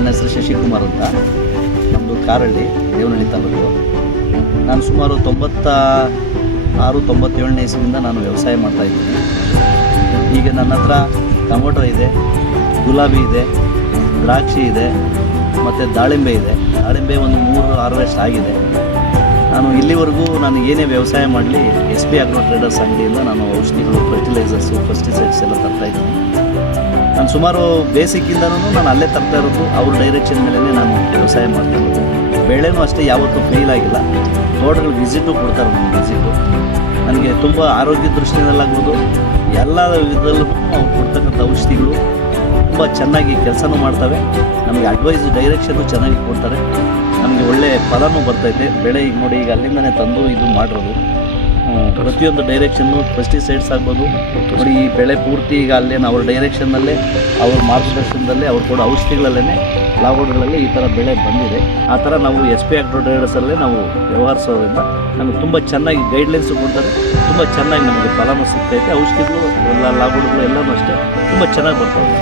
ನನ್ನ ಹೆಸರು ಶಶಿಕುಮಾರ್ ಅಂತ. ನಮ್ಮದು ಕಾರಹಳ್ಳಿ, ದೇವನಹಳ್ಳಿ ತಾಲೂಕು. ನಾನು ಸುಮಾರು 96-97ನೇ ಇಸ್ವಿಯಿಂದ ನಾನು ವ್ಯವಸಾಯ ಮಾಡ್ತಾಯಿದ್ದೀನಿ. ಈಗ ನನ್ನ ಹತ್ರ ಟೊಮೊಟೊ ಇದೆ, ಗುಲಾಬಿ ಇದೆ, ದ್ರಾಕ್ಷಿ ಇದೆ ಮತ್ತು ದಾಳಿಂಬೆ ಇದೆ. ದಾಳಿಂಬೆ ಒಂದು 3 ಹಾರ್ವೆಸ್ಟ್ ಆಗಿದೆ. ನಾನು ಇಲ್ಲಿವರೆಗೂ ನಾನು ಏನೇ ವ್ಯವಸಾಯ ಮಾಡಲಿ SP ಆಗ್ರೋ ಟ್ರೇಡರ್ಸ್ ಅಂಗಡಿಯಿಂದ ನಾನು ಔಷಧಿಗಳು, ಫರ್ಟಿಲೈಸರ್ಸು, ಪೆಸ್ಟಿಸೈಡ್ಸ್ ಎಲ್ಲ ತರ್ತಾಯಿದ್ದೀನಿ. ನಾನು ಸುಮಾರು ಬೇಸಿಕ್ಕಿಂದನೂ ನಾನು ಅಲ್ಲೇ ತರ್ತಾ ಇರೋದು, ಅವ್ರ ಡೈರೆಕ್ಷನ್ ಮೇಲೇ ನಾನು ವ್ಯವಸಾಯ ಮಾಡ್ತಾ ಇರೋದು. ಬೆಳೆನೂ ಅಷ್ಟೇ ಯಾವತ್ತೂ ಫೇಲ್ ಆಗಿಲ್ಲ. ತೋಟಗಳು ವಿಸಿಟು ಕೊಡ್ತಾರೆ, ನನ್ನ ವಿಸಿಟು ನನಗೆ ತುಂಬ ಆರೋಗ್ಯ ದೃಷ್ಟಿಯಲ್ಲಾಗ್ಬೋದು, ಎಲ್ಲ ವಿಧದಲ್ಲೂ ಅವ್ರು ಕೊಡ್ತಕ್ಕಂಥ ಔಷಧಿಗಳು ತುಂಬ ಚೆನ್ನಾಗಿ ಕೆಲಸನೂ ಮಾಡ್ತವೆ. ನಮಗೆ ಅಡ್ವೈಸ್, ಡೈರೆಕ್ಷನ್ನು ಚೆನ್ನಾಗಿ ಕೊಡ್ತಾರೆ. ನಮಗೆ ಒಳ್ಳೆಯ ಫಲನೂ ಬರ್ತೈತೆ. ಬೆಳೆ ಈಗ ನೋಡಿ, ಈಗ ಅಲ್ಲಿಂದನೇ ತಂದು ಇದು ಮಾಡಿರೋದು. ಪ್ರತಿಯೊಂದು ಡೈರೆಕ್ಷನ್ನು, ಪೆಸ್ಟಿಸೈಡ್ಸ್ ಆಗ್ಬೋದು ನೋಡಿ, ಈ ಬೆಳೆ ಪೂರ್ತಿ ಈಗ ಅಲ್ಲೇನು ಅವ್ರ ಡೈರೆಕ್ಷನ್ನಲ್ಲೇ, ಅವ್ರ ಮಾರ್ಗದರ್ಶನದಲ್ಲೇ, ಅವ್ರು ಕೊಡೋ ಔಷಧಿಗಳಲ್ಲೇ ಲಾಗೋಡ್ಗಳಲ್ಲಿ ಈ ಥರ ಬೆಳೆ ಬಂದಿದೆ. ಆ ಥರ ನಾವು SP ಆಗ್ರೋ ಟ್ರೇಡರ್ಸಲ್ಲೇ ನಾವು ವ್ಯವಹರಿಸೋದ್ರಿಂದ ನಮಗೆ ತುಂಬ ಚೆನ್ನಾಗಿ ಗೈಡ್ಲೈನ್ಸು ಕೊಡ್ತಾರೆ. ತುಂಬ ಚೆನ್ನಾಗಿ ನಮಗೆ ಫಲನೂ ಸಿಗ್ತೈತೆ. ಔಷಧಿಗಳು ಎಲ್ಲ ಲಾಗೋಡ್ಗಳು ಎಲ್ಲನೂ ಅಷ್ಟೇ ತುಂಬ ಚೆನ್ನಾಗಿ ಬರ್ತವೆ.